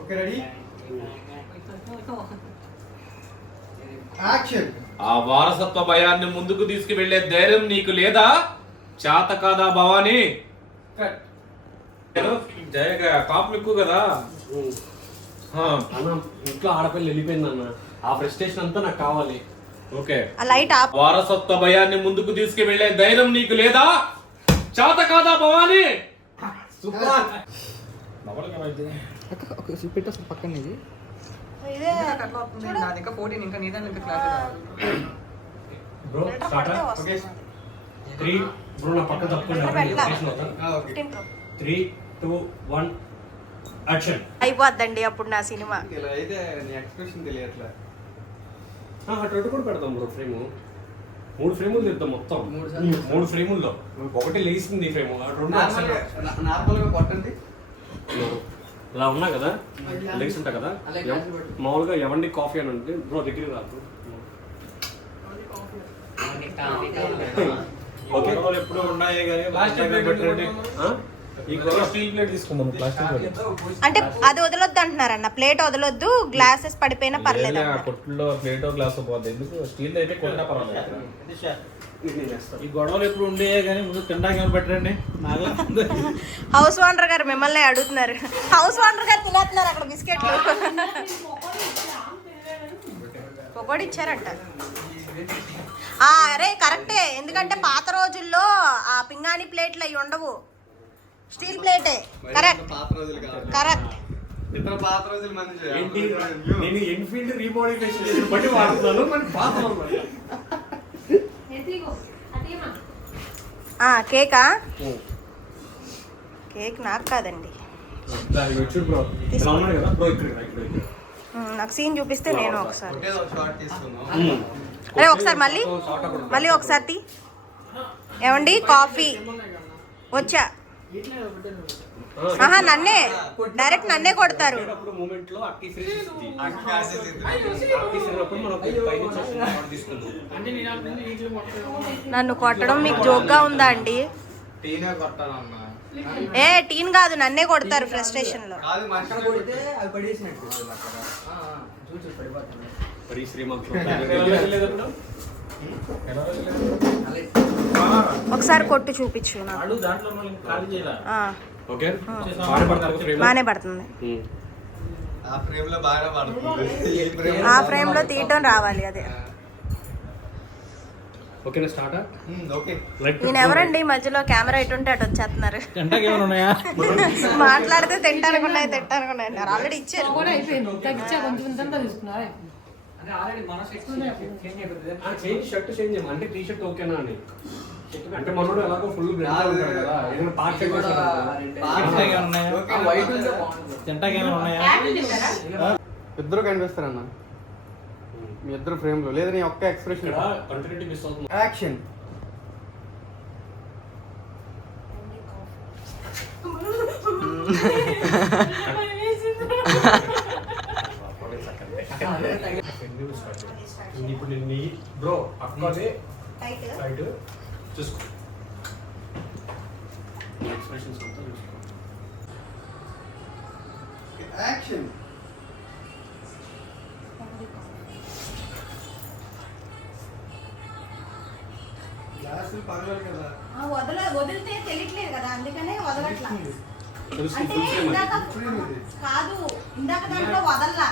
Okay ready action. ఆ వారసత్వ భయాన్ని ముందుకు తీసుకువెళ్లే ధైర్యం నీకు లేదా? చేత కాదా భవానీ? జయగా కాపులు ఎక్కువ కదా. అన్న ఇంట్లో ఆడపిల్ల వెళ్ళిపోయింది అన్న, ఆ ఫ్రస్ట్రేషన్ అంతా నాకు కావాలి. Okay, light of. వారసత్వ భయాన్ని ముందుకు తీసుకువెళ్లే ధైర్యం నీకు లేదా? చేత కాదా భవానీ? సూపర్. పెట్టేసి పక్కన ఇది ఇదే ఇంకా 14 ఇంకా నీదాన్ని ఇంకా class bro start. Okay 3 bro నా పక్క తప్పుకోండి. Okay 3 2 1 action. అయిపోద్దండి అప్పుడు నా సినిమా. ఇలా అయితే నీ ఎక్స్ప్రెషన్ తెలియట్లే. అటు కూడా పెడతాం బ్రో ఫ్రేమ్. 3 ఫ్రేములు తీద్దాం మొత్తం. 3 ఫ్రేముల్లో ఒకటి లేసింది ఫ్రేమ్, నార్మల్ గా కొట్టండి. ఇలా ఉన్నా కదా, లేచి ఉంటా కదా మామూలుగా. ఎవండి కాఫీ అని అంటే బ్రో దగ్గర రాదు. ఓకే ఎప్పుడు ఉన్నాయి కానీ ఈ గొడవ స్టీల్ ప్లేట్ తీసుకుందాం. ప్లాస్టిక్ అంటే అది వదలొద్దు అంటున్నారన్న. ప్లేట్ వదలొద్దు, గ్లాసెస్ పడిపోయినా పర్లేదు. కొట్లో ప్లేట్ గ్లాస్ పోతుంది. ఎందుకు స్టీల్ అయితే కొట్టినా పర్వాలేదు. ఈ గొడవలు ఎప్పుడు ఉండేయే కానీ ముందు తినడానికి ఏమైనా పెట్టండి. హౌస్ ఓనర్ గారు మిమ్మల్ని అడుగుతున్నారు. హౌస్ ఓనర్ గారు తినేస్తున్నారు అక్కడ బిస్కెట్లు. పొగోడు ఇచ్చారంట. అరే కరెక్టే, ఎందుకంటే పాత రోజుల్లో ఆ పింగాణి ప్లేట్లు అవి ఉండవు, స్టీల్ ప్లేటే. కరెక్ట్ పాత రోజులు కాదు. కరెక్ట్. ఇతర పాత రోజులు మంచి ఏంటి, నేను ఎన్ఫీల్డ్ రీమోడిఫికేషన్ చేసిన బట్టి వాడుతున్నాను. మరి పాత కేకా? కేక్ నాకు కాదండి, నాకు సీన్ చూపిస్తే నేను ఒకసారి. షార్ట్ తీసుకుందాం. అరే ఒకసారి మళ్ళీ ఒకసారి తీ. ఏమండి కాఫీ వచ్చా? నన్నే డైరెక్ట్ నన్నే కొడతారు. నన్ను కొట్టడం మీకు జోక్గా ఉందా అండి? టీనే కొట్టాలన్నా. టీన్ కాదు, నన్నే కొడతారు ఫ్రస్ట్రేషన్ లో. ఒకసారి కొట్టు చూపించు నాకు. బానే పడుతుంది. ఆ ఫ్రేమ్ లో తీయటం రావాలి. అదే నేను ఎవరండి మధ్యలో కెమెరా ఎటుంటే అటు వచ్చేస్తున్నారు. మాట్లాడితే తింటానుకున్నాయి ఆల్రెడీ ఇచ్చారు. షర్ట్ చేంజ్ అంటే టీ షర్ట్ ఓకేనా అని అంటే మనోడు ఎలాగో ఫుల్ కదా, ఏదైనా పార్ట్ ఇద్దరు కనిపిస్తారన్న, మీ ఇద్దరు ఫ్రేమ్ లో. లేదా నీ ఒక్క ఎక్స్ప్రెషన్. యాక్షన్. ఇప్పుడు నేను బ్రో అక్కడే రైట్ చూసుకో. ఎక్స్ప్రెషన్స్ అంతా చూసుకో. యాక్షన్. గ్లాసులు పగలరు కదా. వదిలితే తెలియట్లేదు కదా, అందుకనే వదలట్లా. అంటే కాదు, ఇందాక దాంట్లో వదల్లా.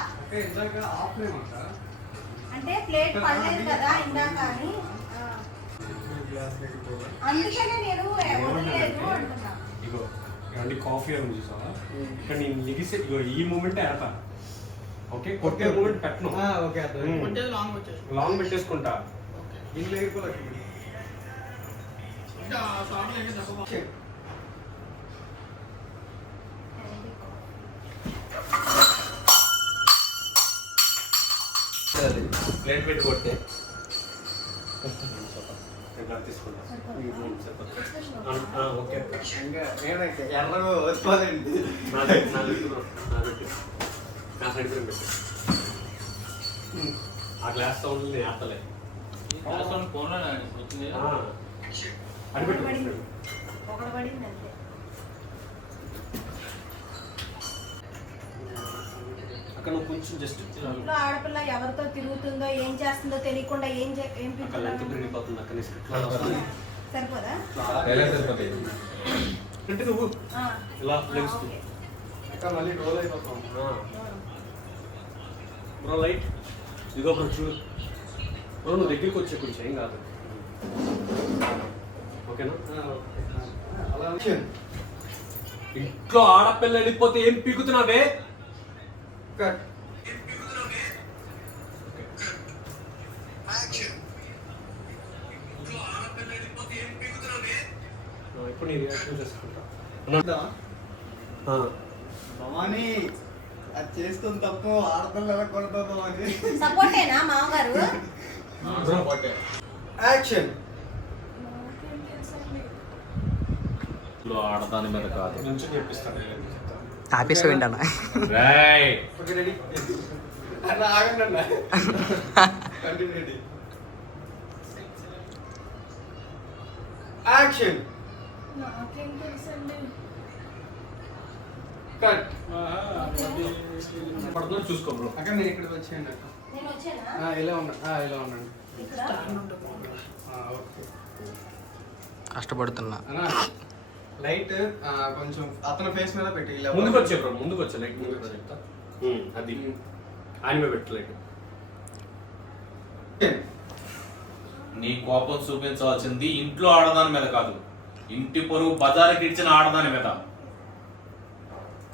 అంటే ప్లేట్ పడలేదు కదా ఇందాక అని, అందుకనే నేను వదలలేదు అంటున్నా. ఇగో ఇలాంటి కాఫీ అని చూసావా, ఇక్కడ నేను లెగిస్తే ఇగో ఈ మూమెంట్ ఆడతా. ఓకే కొట్టే మూమెంట్ పెట్టను. Okay long పెట్టేసుకుంటా. ప్లేట్ పెట్టి కొట్టే ఎర్రగా వస్తుందండి. ఆ గ్లాస్ సౌండ్ నేను ఆడతలే. ఒకటి పడింది అంతే. నువ్వు కొంచెం జస్ట్ ఇంట్లో ఆడపిల్ల ఎవరితో తిరుగుతుందో ఏం చేస్తుందో తెలియకుండా ఏం అక్కడ లెంత్ పెరిగిపోతుంది అక్కడ సరిపోదా అంటే నువ్వు ఆ, ఇలా ఆ, లెగ్స్ ఓకే. అక్క మళ్ళీ రోల్ అయిపోతాం. బ్రో లైట్ ఇదిగో బ్రో చూడు బ్రో నువ్వు దగ్గరికి వచ్చే కొంచెం ఏం కాదు ఓకేనా అలా యాక్షన్ ఇంట్లో ఆడపిల్ల వెళ్ళిపోతే ఏం పీకుతున్నావే కట్ ఇప్పుడు నీ రియాక్షన్ చేసుకుంటా భవానీ అది చేస్తుంది తప్పు ఆడపిల్ల ఎలా కొడతావు అని. సపోర్టేనా మామగారు యాక్షన్ ఆడదాని మీద కాదు. నుంచి చెప్పిస్తాను ఆపేస్తావు ఏంటన్నా? ఓకే రెడీ అన్న ఆగండి అన్న కంటిన్యూటీ యాక్షన్ కట్ పడుతున్నా చూసుకో బ్రో అక్కడ నేను ఇక్కడికి వచ్చేయండి అక్క నేను వచ్చానా ఇలా ఉండండి ఇలా ఉండండి ఇక్కడ ఓకే కష్టపడుతున్నా. అన్న లైట్ కొంచెం అతని ఫేస్ మీద పెట్టి ఇలా ముందుకు వచ్చే బ్రో ముందుకు వచ్చే లైట్ ముందుకు వచ్చే చెప్తా అది ఆయన మీద పెట్టు లైట్ నీ కోపం చూపించవలసింది ఇంట్లో ఆడదాని మీద కాదు, ఇంటి పరువు బజారుకి ఇచ్చిన ఆడదాని మీద.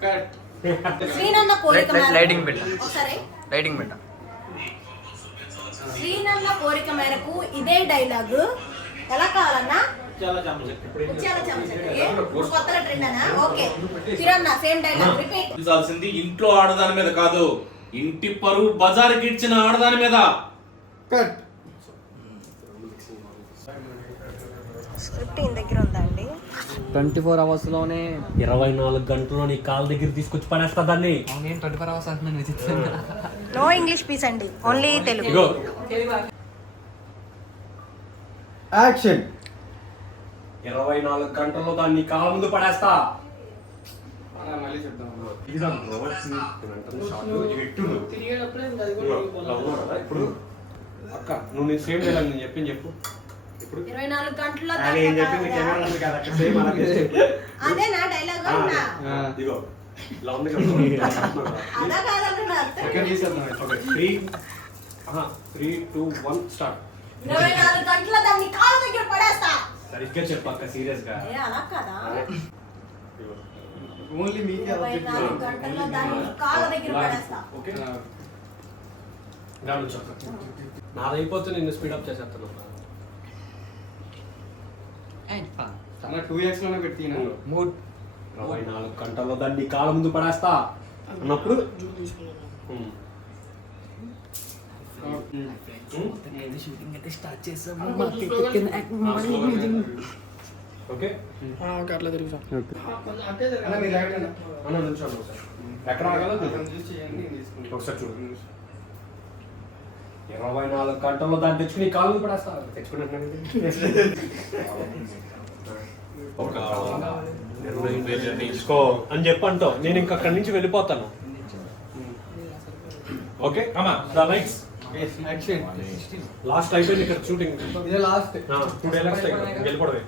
కట్ శ్రీనన్న కోరిక లైటింగ్ పెట్టు. ఒకసారి లైటింగ్ పెట్ట. శ్రీనన్న కోరిక మేరకు ఇదే డైలాగ్ ఎలా కావాలన్నా చాలా చామచెట్టు. ముత్యాల చెంచా కొత్తగా ట్రెండ్ అనా okay Kiran same dialogue repeat చూపించాల్సింది ఇంట్లో ఆడదాని మీద కాదు, ఇంటి పరువు బజారుకి ఇచ్చిన ఆడదాని మీద. కట్ స్క్రిప్ట్ ఈయన దగ్గర ఉందా అండి 24 hours లోనే 24 గంటల్లో నీ కాళ్ళ దగ్గర తీసుకొచ్చి పడేస్తా దాన్ని నేను 24 hours అంటున్నాను విచిత్రంగా. నో ఇంగ్లీష్ పీస్ అండి ఓన్లీ తెలుగు ఇగో యాక్షన్ 24 గంటల్లో దాన్ని కాళ్ళ ముందు పడేస్తా మళ్ళీ చెప్తాం ఇప్పుడు అక్క నువ్వు నేను సేమ్ డైలాగ్ నేను చెప్పింది చెప్పు ఇప్పుడు 24 గంటల్లో అది ఏం చెప్పింది కెమెరా ఉంది కదా అక్కడ సేమ్ అలాగే చెప్పు. అదే నా డైలాగ్ ఆ, అన్నా ఇగో ఇలా ఉంది కదా అదా కాదన్నా అర్థం సెకండ్ తీసేద్దాం ఓకే 3 2 1 స్టార్ట్ 24 గంటల దాన్ని కాళ్ళ దగ్గర పడేస్తా సరిగ్గా చెప్పక్క సీరియస్ గా ఏ అలా కదా ఇగో. ఓన్లీ మీకే 24 గంటల్లో దాన్ని కాళ్ళ దగ్గర పడేస్తా ఓకే దాని నుంచి నాది అయిపోతే నేను స్పీడ్ అప్ చేసేస్తాను అన్న 2x లోనే పెట్టి 24 గంటల్లో దాన్ని కాళ్ళ ముందు పడేస్తా అన్నప్పుడు షూటింగ్ అయితే స్టార్ట్ చేసాము. ఓకే అట్లా తిరుగుతాం. అన్న మీరు ఆగండి అన్న నిల్చోండి ఒకసారి ఎక్కడ ఆగాలో అతను చూసి చేయండి నేను తీసుకుంటాను ఒకసారి చూడు 24 గంటల్లో దాన్ని తెచ్చుకుని కాళ్ళ మీద పడేస్తా తెచ్చుకున్నట్టు తీసుకో అని చెప్పి అంటావు నేను ఇంకా అక్కడి నుంచి వెళ్ళిపోతాను ఓకే లైట్స్ యాక్షన్ లాస్ట్ అయిపోయింది ఇక్కడ షూటింగ్ ఇదే లాస్ట్ 2 డైలాగ్స్ వెళ్ళిపోవడమే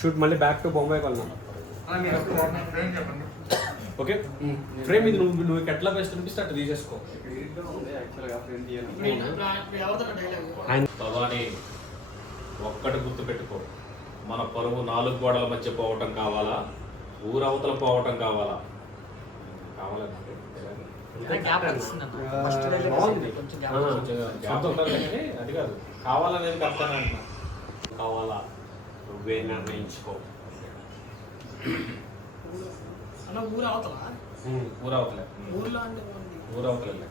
షూట్ మళ్ళీ బ్యాక్ టు బొంబాయి వెళ్ళాను అన్న మీరు ఫ్రేమ్ చెప్పండి ఓకే ఫ్రేమ్ ఇది నువ్వు ఎట్లా బెస్ట్ అనిపిస్తే అట్లా తీసేసుకో ఇక్కడ ఇరుగ్గా ఉంది యాక్చువల్గా ఫ్రేమ్ తీయాలి భవాని ఒక్కటి గుర్తు పెట్టుకో, మన పరువు 4 గోడల మధ్య పోవటం కావాలా, ఊరవతల పోవటం కావాలా? కావాలంటే బాగుంది గ్యాప్ ఉండాలి కానీ అది కాదు, కావాలనేది కరెక్ట్ అంటున్నా. కావాలా నువ్వే నిర్ణయించుకో ఊరవతలే ఊరవతలే